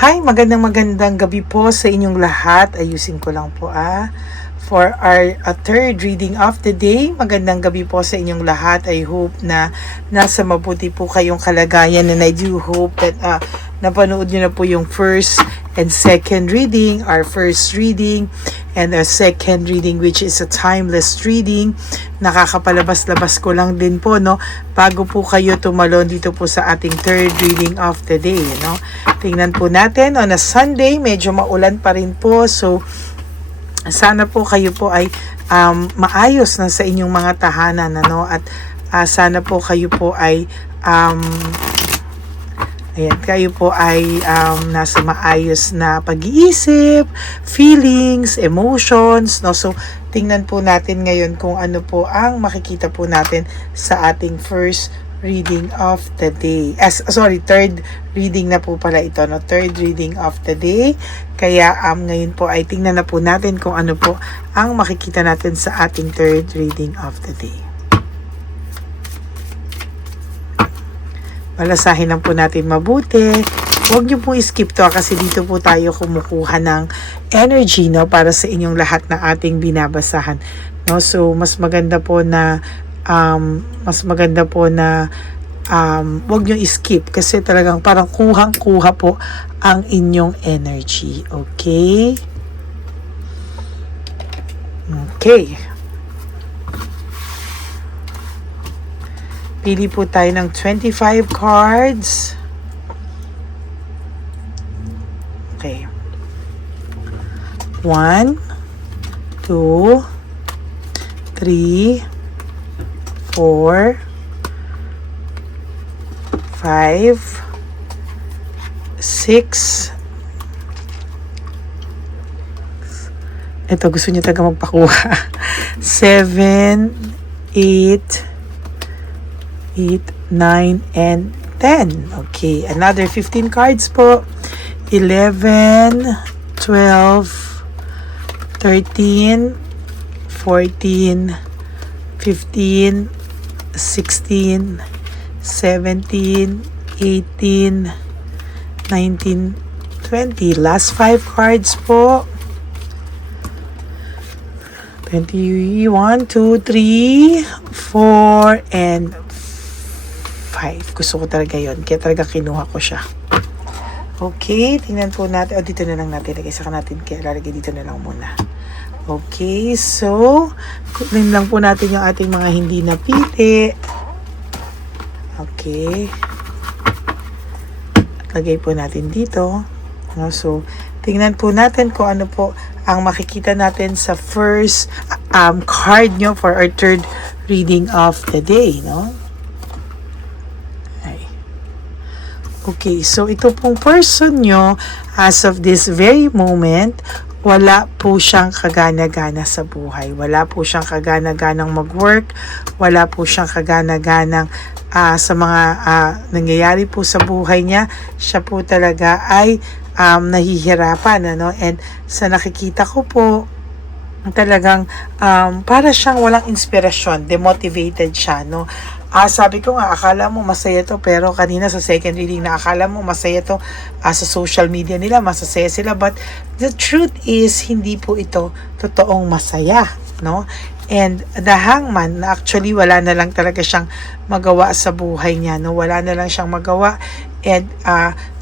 Hi, magandang gabi po sa inyong lahat. Ayusin ko lang po For our third reading of the day, magandang gabi po sa inyong lahat. I hope na nasa mabuti po kayong kalagayan, and I do hope that napanood nyo na po yung first and second reading, our first reading and our second reading, which is a timeless reading. Nakakapalabas-labas ko lang din po, no, bago po kayo tumalon dito po sa ating third reading of the day, no. Tingnan po natin, on a Sunday, medyo maulan pa rin po, so sana po kayo po ay maayos na sa inyong mga tahanan, ano, at sana po kayo po ay kayo po ay nasa maayos na pag-iisip, feelings, emotions, no? So, tingnan po natin ngayon kung ano po ang makikita po natin sa ating first reading of the day. Third reading na po pala ito, no? Third reading of the day. Kaya ngayon po ay tingnan na po natin kung ano po ang makikita natin sa ating third reading of the day. Malasahin lang po natin mabuti. Huwag niyo po skip to kasi dito po tayo kumukuha ng energy, no, para sa inyong lahat na ating binabasahan, no. So mas maganda po na huwag niyo skip kasi talagang parang kuhang-kuha po ang inyong energy. Okay? Okay. Pili po tayo ng 25 cards. Okay. 1, 2, 3, 4, 5, 6. Ito, gusto niyo talaga magpakuha. 7, 8, 9, and 10. Okay, another 15 cards po. 11, 12, 13, 14, 15, 16, 17, 18, 19, 20. Last 5 cards po. 21, 2, 3, 4, and 5. Gusto ko talaga yun. Kaya talaga kinuha ko siya. Okay, tingnan po natin. Dito na lang natin. Lagay sa natin. Kaya lalagay dito na lang muna. Okay, so kunin lang po natin yung ating mga hindi napili. Okay. At lagay po natin dito. So, tingnan po natin kung ano po ang makikita natin sa first card nyo for our third reading of the day, no? Okay, so ito pong person nyo, as of this very moment, wala po siyang kagana-gana sa buhay. Wala po siyang kagana-ganang mag-work. Wala po siyang kagana-ganang sa mga nangyayari po sa buhay niya. Siya po talaga ay nahihirapan, ano? And sa nakikita ko po, talagang para siyang walang inspirasyon, demotivated siya, no? Sabi ko nga, akala mo masaya to, pero kanina sa second reading na akala mo masaya to sa social media nila, masasaya sila, but the truth is, hindi po ito totoong masaya, no? And the hangman, na actually wala na lang talaga siyang magawa sa buhay niya, no? Wala na lang siyang magawa, and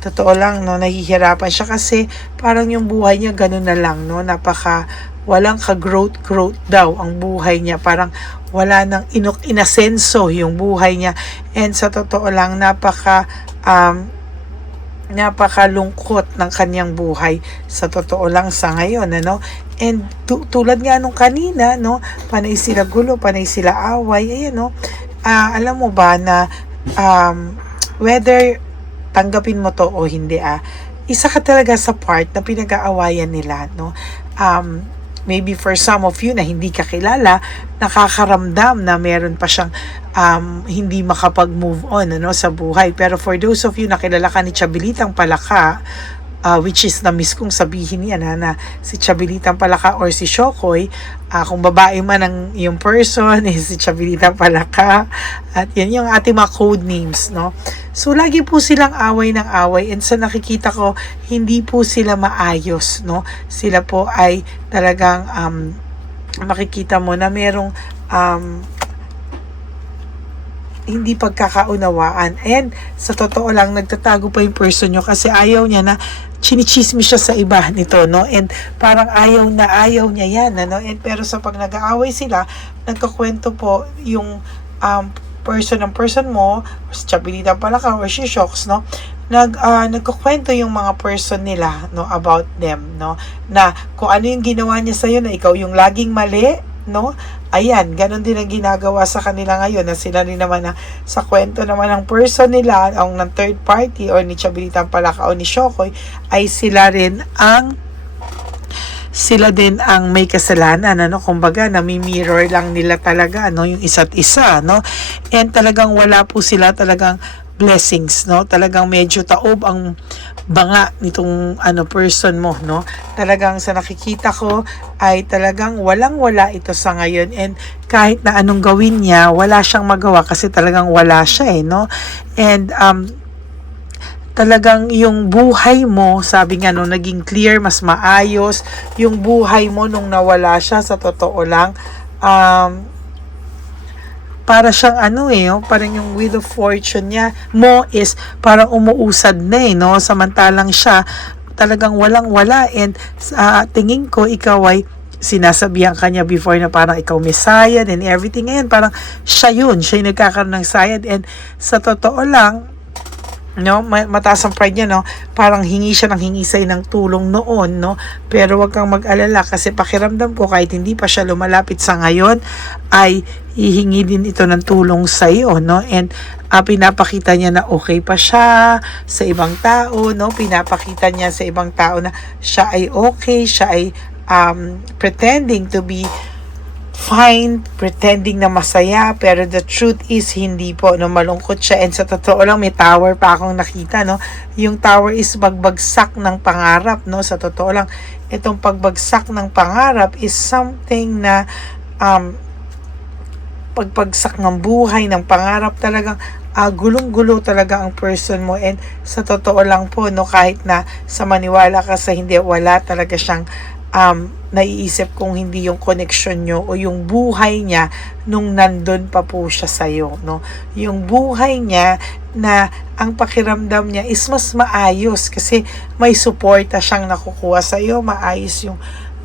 totoo lang, no, nahihirapan siya kasi parang yung buhay niya ganun na lang, no? Walang ka-growth daw ang buhay niya. Parang wala nang inasenso yung buhay niya. And sa totoo lang, napakalungkot ng kanyang buhay. Sa totoo lang sa ngayon, ano? And tulad nga nung kanina, no? Panay sila gulo, panay sila away. Ayan, no? Alam mo ba na whether tanggapin mo to o hindi, isa ka talaga sa part na pinag-aawayan nila, no? Maybe for some of you na hindi ka kilala, nakakaramdam na meron pa siyang hindi makapag-move on, ano, sa buhay. Pero for those of you na kilala ka ni Chabilitang Palaka, which is na-miss kong sabihin yan na si Chabilitang Palaka or si Shokoy, kung babae man ang yung person is si Chabilitang Palaka, at yan yung ating mga code names, no? So lagi po silang away ng away, and sa nakikita ko hindi po sila maayos, no? Sila po ay talagang makikita mo na merong hindi pagkakaunawaan. And sa totoo lang, nagtatago pa yung person nyo kasi ayaw niya na chinichismis siya sa iba nito, no? And parang ayaw niya yan, ano? And pero sa pag nag-aaway sila, nagkakwento po yung person mo, si Chabilitang Palaka or si Shox, no? Nagkukwento yung mga person nila, no, about them, no? Na kung ano yung ginawa niya sa'yo, na ikaw yung laging mali, no? Ayan, ganun din ang ginagawa sa kanila ngayon, na sila rin naman sa kwento naman ng person nila, ang ng third party or ni Chabilitang Palaka o ni Shokoy, ay sila din ang may kasalanan, ano? Kumbaga nami-mirror lang nila talaga, no, yung isa't isa, no? And talagang wala po sila talagang blessings, no? Talagang medyo taob ang banga nitong person mo, no? Talagang sa nakikita ko ay talagang walang-wala ito sa ngayon, and kahit na anong gawin niya, wala siyang magawa kasi talagang wala siya, no? And talagang yung buhay mo, sabi nga no, naging clear, mas maayos yung buhay mo nung nawala siya. Sa totoo lang, para siyang parang yung Wheel of Fortune niya mo is parang umuusad na, no? Samantalang siya talagang walang-wala, and sa tingin ko ikaw ay sinasabihan kanya before na parang ikaw may sayad and everything. Ngayon parang siya yung nagkakaroon ng sayad, and sa totoo lang, no, mataas ang pride niya, no? Parang hingi siya ng tulong noon, no? Pero wag kang mag-alala kasi pakiramdam ko kahit hindi pa siya lumalapit sa ngayon, ay hihingi din ito ng tulong sa iyo, no? And pinapakita niya na okay pa siya sa ibang tao, no? Pinapakita niya sa ibang tao na siya ay okay, siya ay pretending to be fine, pretending na masaya, pero the truth is hindi po, no? Malungkot siya, and sa totoo lang may tower pa akong nakita, no? Yung tower is pagbagsak ng pangarap, no? Sa totoo lang, itong pagbagsak ng pangarap is something na pagbagsak ng buhay, ng pangarap, talagang gulong-gulo talaga ang person mo. And sa totoo lang po, no, kahit na sa maniwala ka sa hindi, wala talaga siyang naiisip kung hindi yung connection nyo o yung buhay niya nung nandun pa po siya sa'yo, no? Yung buhay niya na ang pakiramdam niya is mas maayos kasi may suporta siyang nakukuha sa'yo, maayos yung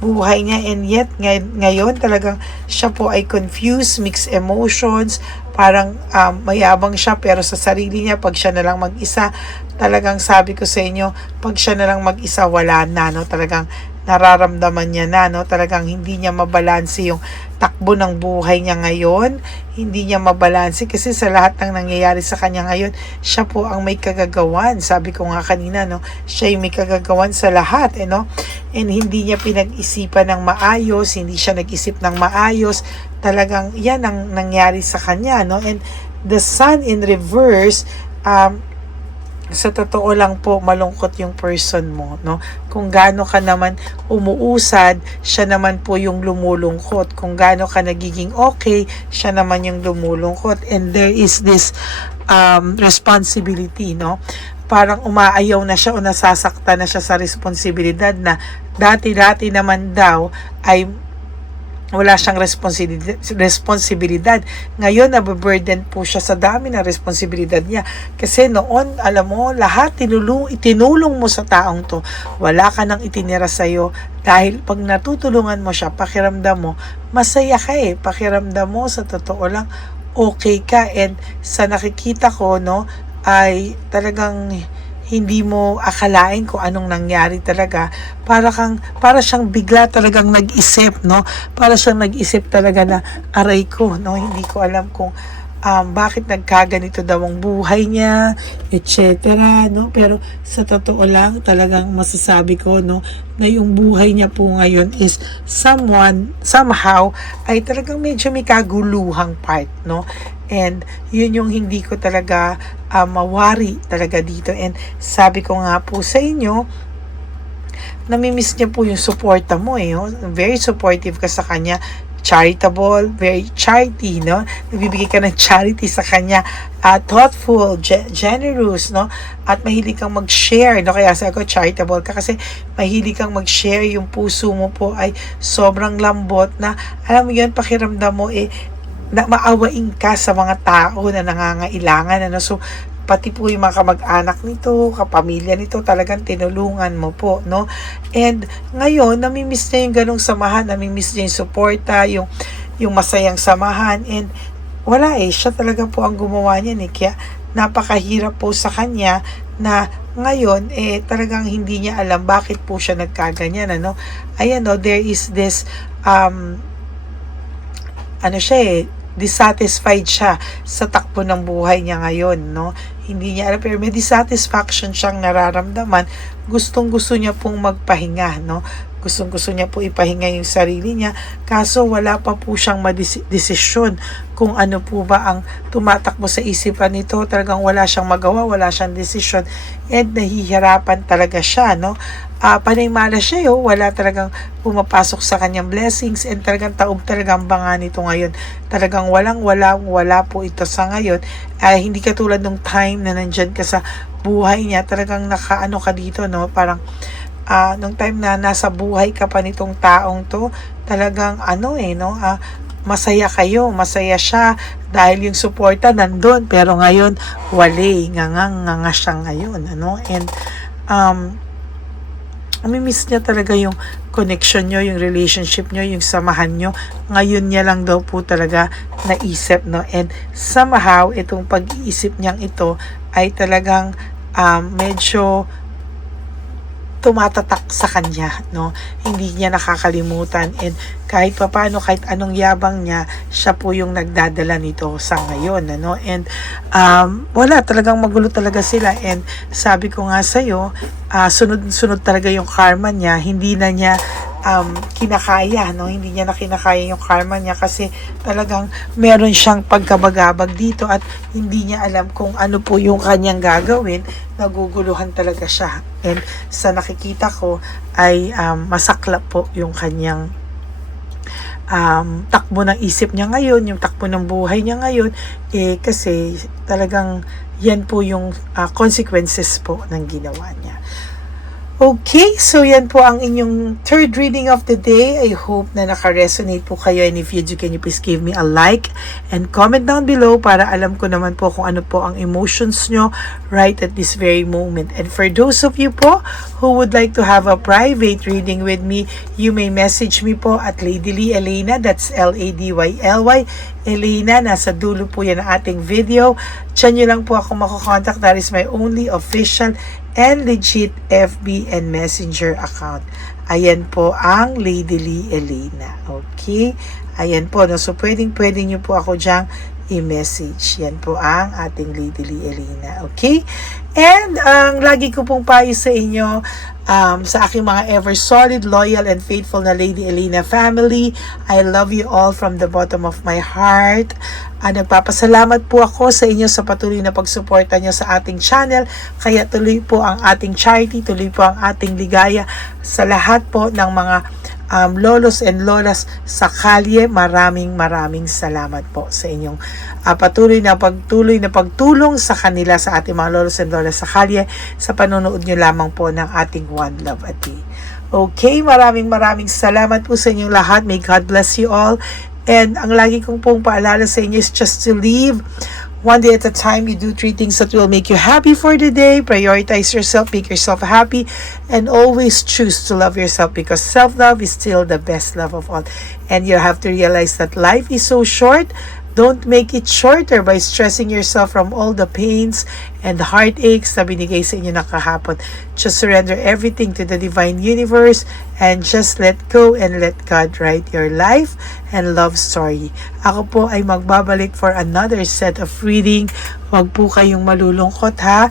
buhay niya, and yet ngayon talagang siya po ay confused, mixed emotions, parang mayabang siya pero sa sarili niya, pag siya na lang mag-isa, talagang sabi ko sa inyo, pag siya na lang mag-isa, wala na, no? Talagang nararamdaman niya na, no? Talagang hindi niya mabalanse yung takbo ng buhay niya ngayon, hindi niya mabalanse kasi sa lahat ng nangyayari sa kanya ngayon, siya po ang may kagagawan. Sabi ko nga kanina, no, siya yung may kagagawan sa lahat, no? And hindi niya pinag-isipan ng maayos, hindi siya nag-isip ng maayos. Talagang yan ang nangyari sa kanya, no? And the sun in reverse, sa totoo lang po, malungkot yung person mo, no? Kung gaano ka naman umuusad, siya naman po yung lumulungkot. Kung gaano ka nagiging okay, siya naman yung lumulungkot. And there is this responsibility, no? Parang umaayaw na siya o nasasaktan na siya sa responsibilidad na dati-dati naman daw ay wala siyang responsibilidad. Ngayon, nababurden po siya sa dami na responsibilidad niya. Kasi noon, alam mo, lahat itinulong mo sa taong to. Wala ka nang itinira sa'yo. Dahil pag natutulungan mo siya, pakiramdam mo, masaya ka eh. Pakiramdam mo, sa totoo lang, okay ka. And sa nakikita ko, no, ay talagang hindi mo akalain kung anong nangyari talaga. Para siyang bigla talagang nag-isip, no? Para siyang nag-isip talaga na aray ko, no? Hindi ko alam kung bakit nagkaganito daw ang buhay niya, etc., no? Pero sa totoo lang, talagang masasabi ko, no, na yung buhay niya po ngayon is somehow ay talagang medyo may kaguluhang part, no? And yun yung hindi ko talaga mawari talaga dito. And sabi ko nga po sa inyo, namimiss niya po yung suporta mo eh. No? Very supportive ka sa kanya, charitable, very charity, no? Nagbibigay ka ng charity sa kanya, thoughtful, generous, no? At mahilig kang mag-share, no? Kaya sabi ko, charitable ka kasi mahilig kang mag-share, yung puso mo po ay sobrang lambot na, alam mo yun, pakiramdam mo eh, na maawain ka sa mga tao na nangangailangan, ano? So, pati po yung mga kamag-anak nito, kapamilya nito, talagang tinulungan mo po, no? And ngayon, namimiss niya yung ganong samahan, namimiss niya yung suporta, yung masayang samahan, and wala eh, siya talaga po ang gumawa niyan eh, kaya napakahirap po sa kanya na ngayon, eh, talagang hindi niya alam bakit po siya nagkaganyan, ano? Ayan, no, there is this, ano siya eh, dissatisfied siya sa takbo ng buhay niya ngayon, no? Hindi niya alam, pero may dissatisfaction siyang nararamdaman. Gustong-gusto niya pong magpahinga, no? Gustong-gusto niya po ipahinga yung sarili niya, kaso wala pa po siyang madesisyon kung ano po ba ang tumatakbo sa isipan nito. Talagang wala siyang magawa, wala siyang desisyon, and nahihirapan talaga siya, no? Panay-mala siya, wala talagang pumapasok sa kanyang blessings, and talagang taob talagang banga nito ngayon. Talagang wala po ito sa ngayon. Hindi katulad nung time na nandyan ka sa buhay niya, talagang nakaano ka dito, no? Parang nung time na nasa buhay ka pa nitong taong to, talagang masaya kayo, masaya siya dahil yung suporta nandun, pero ngayon nganga siya ngayon, ano? And namimiss niya talaga yung connection nyo, yung relationship nyo, yung samahan nyo. Ngayon niya lang daw po talaga naisip, no? And somehow, itong pag-iisip niyang ito ay talagang medyo tumatatak sa kanya, no? Hindi niya nakakalimutan, and kahit papaano, kahit anong yabang niya, siya po yung nagdadala nito sa ngayon, ano? And wala, talagang magulo talaga sila, and sabi ko nga sa'yo, sunod-sunod talaga yung karma niya, hindi na niya kinakaya, no? Hindi niya na kinakaya yung karma niya kasi talagang meron siyang pagkabagabag dito at hindi niya alam kung ano po yung kanyang gagawin. Naguguluhan talaga siya, and sa nakikita ko ay masaklap po yung kanyang takbo ng isip niya ngayon, yung takbo ng buhay niya ngayon, kasi talagang yan po yung consequences po ng ginawa niya. Okay, so yan po ang inyong third reading of the day. I hope na naka-resonate po kayo, and if you do, can you please give me a like and comment down below para alam ko naman po kung ano po ang emotions nyo right at this very moment. And for those of you po who would like to have a private reading with me, you may message me po at Lady Lee Elena, that's Ladyly Elena, nasa dulo po yan ng ating video. Diyan nyo lang po ako makokontak. That is my only official and legit FB and Messenger account. Ayan po ang Lady Lee Elena. Okay? Ayan po, no? So pwedeng nyo po ako dyang i-message. Yan po ang ating Lady Lee Elena. Okay? And ang lagi ko pong payo sa inyo, sa aking mga ever solid, loyal, and faithful na Lady Elena family, I love you all from the bottom of my heart. Nagpapasalamat po ako sa inyo sa patuloy na pagsuporta nyo sa ating channel. Kaya tuloy po ang ating charity, tuloy po ang ating ligaya sa lahat po ng mga lolos and lolas sa kalye. Maraming salamat po sa inyong patuloy na pagtulong sa kanila, sa ating mga lolos and lolas sa kalye, sa panonood nyo lamang po ng ating One Love a Day. Okay, maraming salamat po sa inyong lahat. May God bless you all. And ang lagi kong pong paalala sa inyo is just to live one day at a time. You do 3 things that will make you happy for the day. Prioritize yourself, make yourself happy, and always choose to love yourself, because self-love is still the best love of all. And you have to realize that life is so short. Don't make it shorter by stressing yourself from all the pains and the heartaches na binigay sa inyo ng kahapon. Just surrender everything to the divine universe and just let go and let God write your life and love story. Ako po ay magbabalik for another set of reading. Huwag po kayong malulungkot, ha.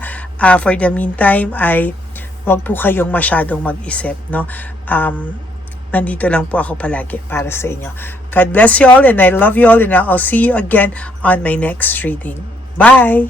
For the meantime ay huwag po kayong masyadong mag-isip, no. Nandito lang po ako palagi para sa inyo. God bless you all, and I love you all, and I'll see you again on my next reading. Bye!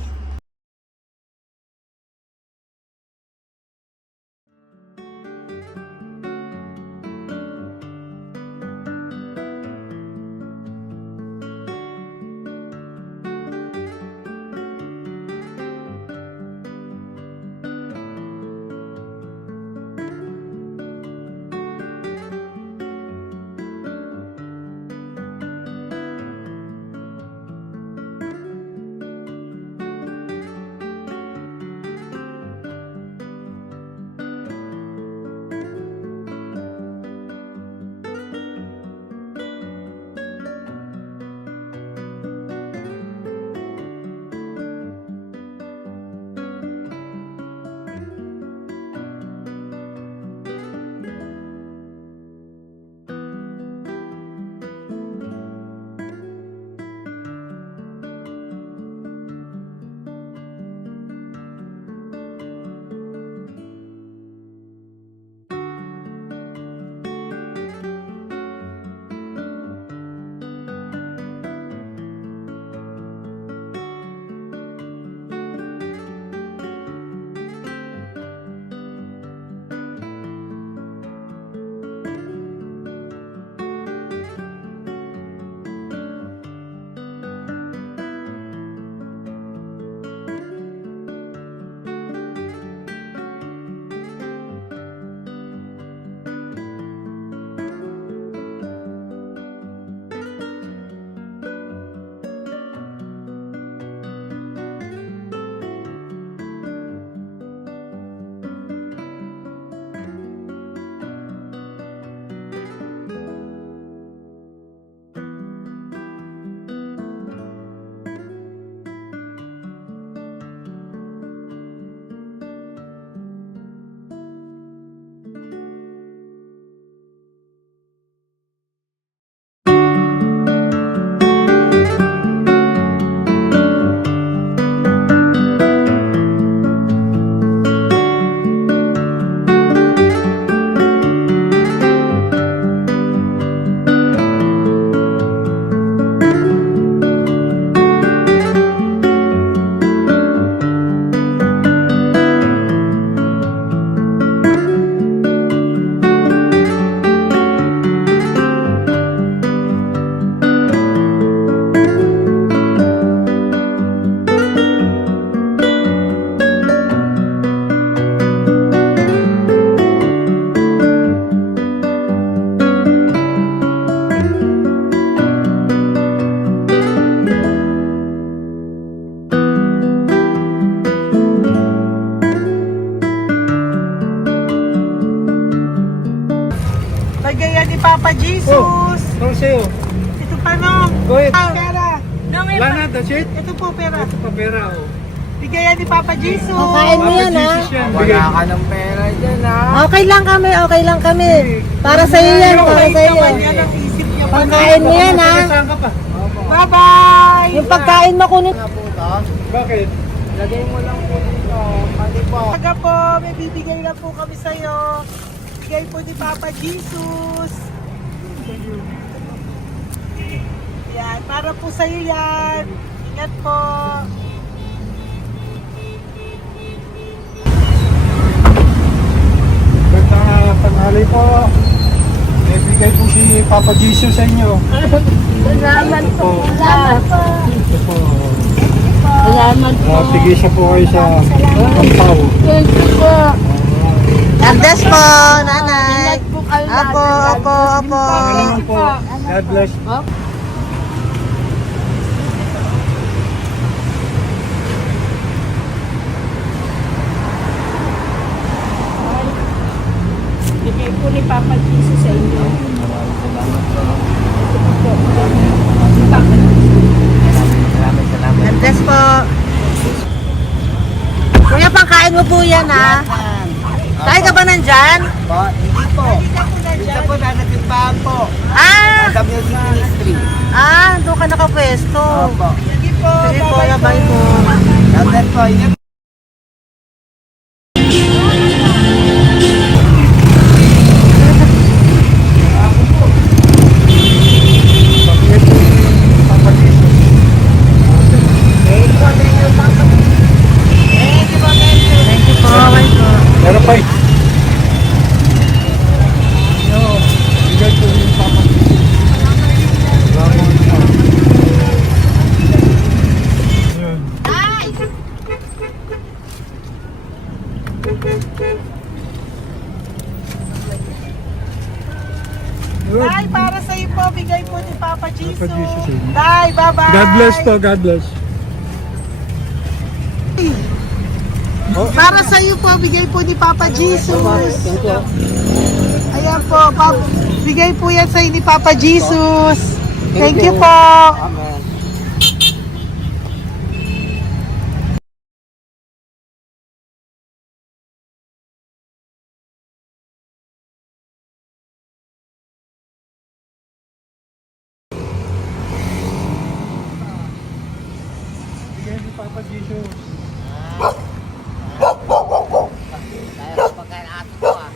Bigay yan ni Papa Jesus. Ano sa'yo? Ito pa nung. Go ahead. Pera. Wala na, that's it? Ito po pera. Ito pa pera, oh. Bigay yan ni Papa Jesus. Kain mo yan, ha? Jesus yan. Bigay. Wala ka ng pera dyan, ha? Okay lang kami, okay lang kami. Para sa iyo yan, para sa iyo. Naman yan ang isip niya. Pagkain mo yan, ha? Saan ka pa? Bye-bye. Yung pagkain mo kunin. Nga po to. Bakit? Lagay mo lang po dito. Pati po. Taga po, may bibigay lang po kami sa'yo. Bigay po ni Papa Jesus. Yan, para po sa'yo yan. Ingat po. Ganda tanghali po. May bigay po si Papa Jesus sa inyo. Salamat po. Salamat po. Ito po. Salamat po. Tigisa po kayo sa Pampaw. Thank you po. God bless po, nanay. Apo. Salamat po. God bless. Bigay po ni Papa Jesus sa inyo. God bless po. Kuya, pangkain mo po yan, ha? Tayo ka ba nandyan? Po, hindi po. Dito po, nanatimbahan po. Ah! Sa music ministry. Doon ka nakapwesto. Opo. Sige po, Sige po, bye po. God bless po. Ingat. Bigay po ni Papa Jesus. Thank you po, bye po. Meron pa eh. Yo, bigay po ni Papa Jesus. Salamat po. Yun. Good. Day, para sa iyo po, bigay po ni Papa Jesus. Papa Jesus, eh. Day, bye-bye. God bless po, God bless. Para sa iyo po, bigay po ni Papa Jesus. Ayan po, bigay po yan sa iyo ni Papa Jesus. Thank you po. Amen. Bigay ni Papa Jesus. Tayo pagkain ato ko, ah.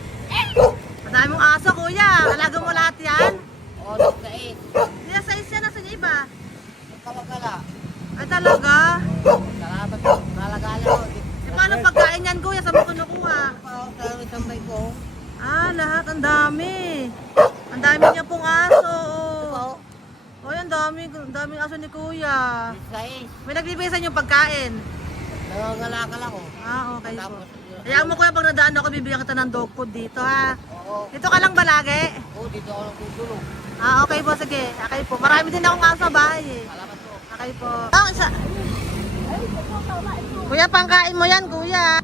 Madami mong aso, kuya. Alaga mo lahat yan? O, nagkait. Kuya, sa isya na sa iba. Kalagala. Ay, talaga? Salamat po. Nalagala ko. E, paano pagkain yan, kuya? Saan mo kinukuha? Sa tambay ko. Lahat. Ang dami. Ang dami niya pong aso. Oy, ang daming aso ni kuya. Guys, May nagbibigay sa inyo pagkain. nangangalakal ako. Okay po. Tapos, Hayaan mo kuya, pag nadaan ako, bibigyan kita ng dog food dito, ha? oo. Dito ka lang ba lagi? Dito ako nagtutulog. Okay po, sige. Okay po. Marami din akong aso sa bahay, eh. Salamat po. Okay po. Kuya, pangkain mo yan, kuya.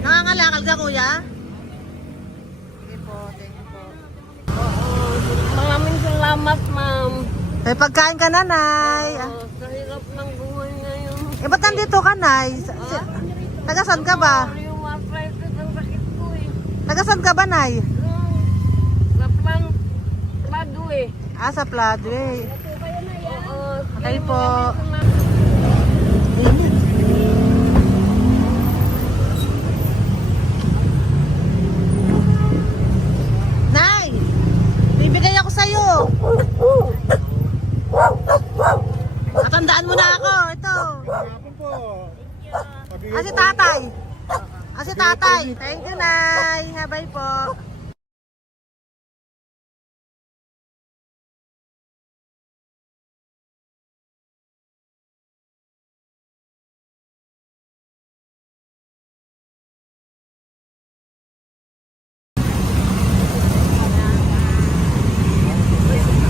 Nangangalakal ka, kuya? Sige po, thank you po. Maraming salamat, ma'am. May pagkain ka, nanay. Sa hirap ng buhay ngayon. Ba't nandito ka, nay? Tagasan ka ba? Yung arthritis ang sakit ko eh. Tagasan ka ba, nay? Sa plan, lado eh. Sa Pladway. Oo. Okay po. Nay! Bibigay ako sa'yo. Natandaan mo na ako. Ito. Hapon po. Si tatay. Si tatay. Thank you, Nay. Habay po.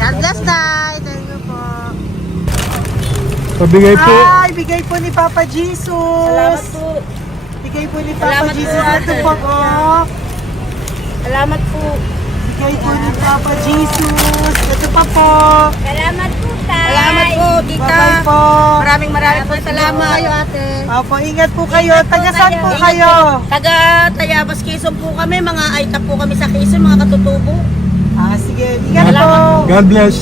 God bless, Nay. Thank you po. Pabigay po. Ay, bigay po ni Papa Jesus. Salamat po. Bigay po ni Papa Salamat po, Jesus. Ito ate. po, oh. Salamat po. Bigay po ni Papa Jesus. Ito pa po. Salamat po, tay. Salamat po, tita. Bye-bye po. Maraming po salamat. Kayo, ate. Opo, ingat po kayo. Taga saan po Ingat kayo? po. Taga Tayabas, Quezon po kami. Mga aita po kami sa Quezon, mga katutubo. Sige. Ingat po. Salamat God bless.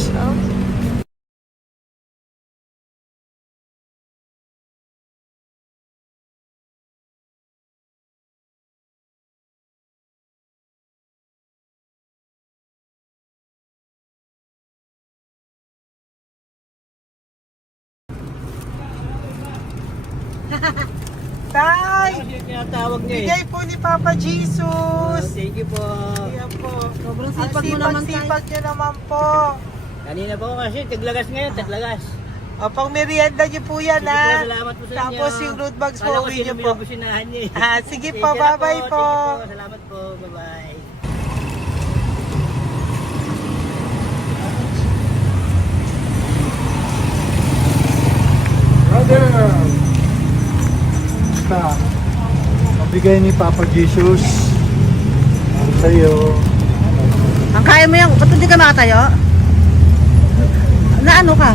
Tay, Tinatawag niya bigay po ni Papa Jesus. Thank you po. Ayan po. Sobrang Ang sipag mo naman, tay. sipag nyo naman po. Kanina po kasi, taglagas ngayon, taglagas. O, pang merienda nyo po yan, Sige po, ha? salamat po sa inyo. Tapos yung road bags po, Kala ko uwi sino nyo po. binubusinahan niya eh. Sige Sige po, na bye-bye po. Sige po, salamat po. Bye-bye. Brother! Basta, mabigay ni Papa Jesus ang sa'yo. Ang kaya mo yan, ba't hindi ka makatayo? Na ano ka?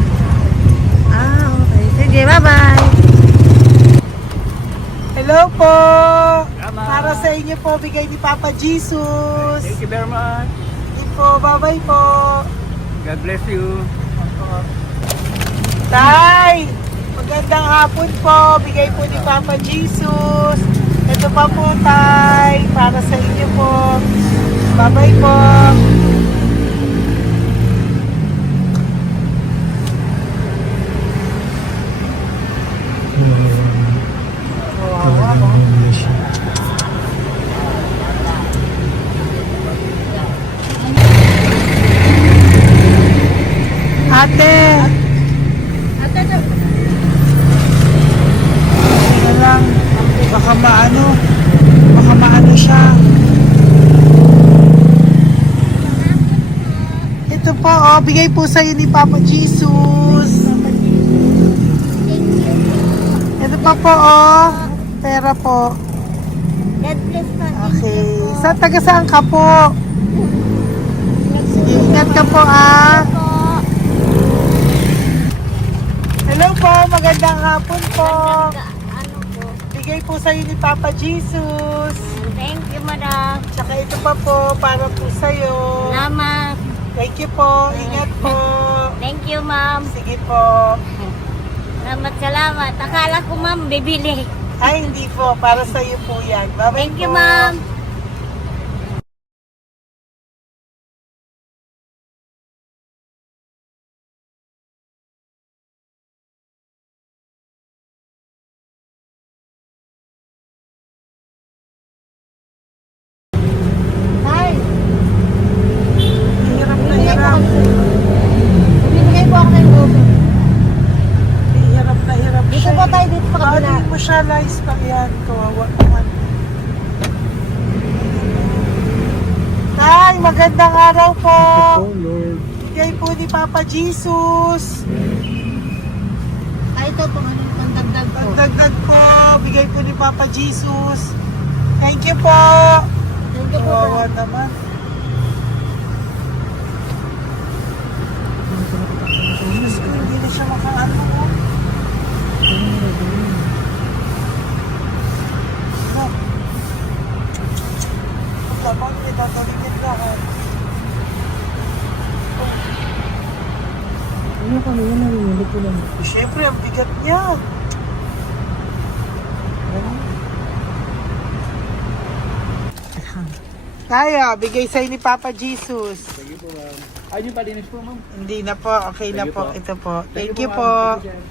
Okay. Sige, bye-bye. Hello po. Tama. Para sa inyo po, bigay ni Papa Jesus. Thank you very much. Sige po, bye-bye po. God bless you. Tay, magandang hapon po. Bigay po ni Papa Jesus. Ito pa po, Tay. Para sa inyo po. Bye-bye po. Ate. Ate, lang. Baka maano siya. Ito po, oh, bigay po sa'yo ni Papa Jesus. Ito pa po, oh. Pera po. God bless po. Okay. Taga saan ka po? Sige, ingat ka po, ah. Hello po, magandang hapon po. Ano po? Bigay po sa'yo ni Papa Jesus. Thank you, madam. Tsaka ito pa po, para po sa'yo. Salamat. Thank you po, ingat po. Thank you, ma'am. Sige po. Salamat. Akala ko, ma'am, bibili. Ay, hindi po, para sa'yo po yan. Bye-bye Thank you, po. ma'am. Hi. Hirap na hirap. Bibigay po ako ng goso. Hirap na hirap Dito siya. po tayo, dito sa kabila. Hindi mo siya lies pa yan. Kawawa naman. Tay, magandang araw po. Oh Lord. Bigay po ni Papa Jesus. Ay, ito po, ano, pangdagdag po. Pagdagdag po, bigay po ni Papa Jesus. Thank you po. Thank you po. Kawawa naman. Diyos ko, hindi na siya makaano po. Ano? Pagkabang, may tataligin na ako. Ano kami yun, nanginginig ko lang. Siyempre, ang bigat niya. Kaya, bigay sa'yo ni Papa Jesus. Sige po, ma'am. Ay, yung palinis po, ma'am. Hindi na po, okay na Thank you po. po. Ito po. Thank you ma'am. po. Thank you, sir.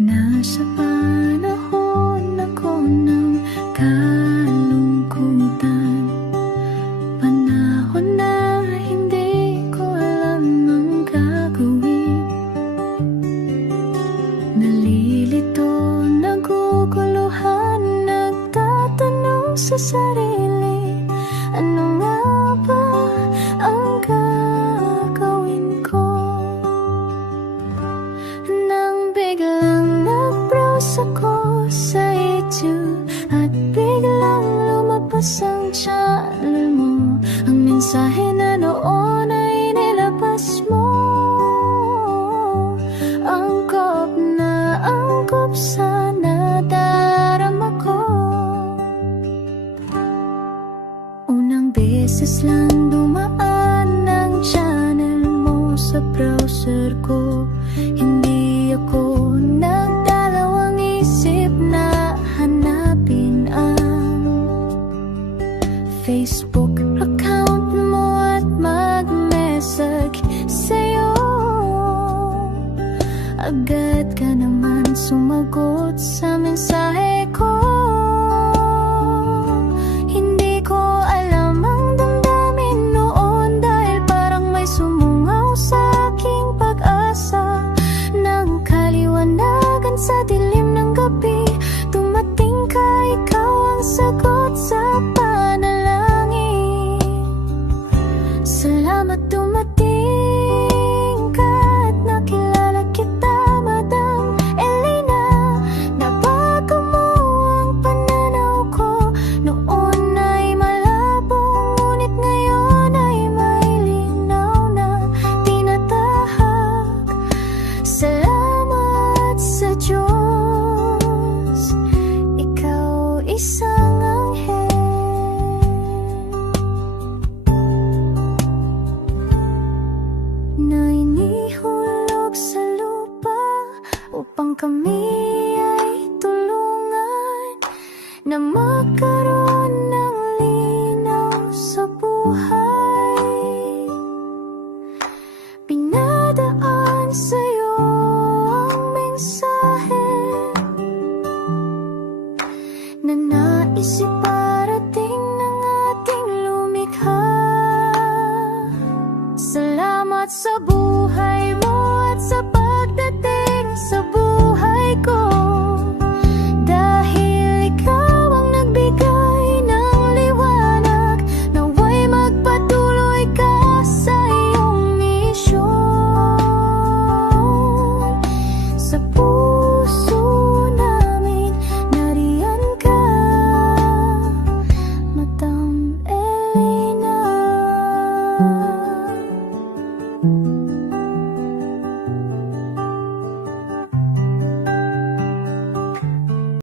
Nasa panahon ako ng kalungkutan, panahon na hindi ko alam ang gagawin. Nalilito, naguguluhan na sa sarili, ano nga ba ang gagawin ko? Nang biglang nag-browse ako sa YouTube at biglang lumabas ang channel mo, ang mensahe na noon ay nilabas mo. Angkop sa nadarama ko. Unang beses lang dumaan ang channel mo sa browser ko. Hindi ako nagdalawang isip na hanapin ang Facebook account mo at mag-message sa'yo. Agad ka naman sumagot sa mensahe ko. Hindi ko alam ang damdamin noon, dahil parang may sumungaw sa aking pag-asa. Nang kaliwanagan sa dilim ng gabi, dumating ka, ikaw ang sagot sa panalangin. Salamat dumating ka at nakilala kita, Madam Elena. Nabago mo ang pananaw ko. Noon ay malabo, ngunit ngayon ay may linaw na tinatahak. Salamat sa Diyos, ikaw isang anghel na inihulog sa lupa upang kami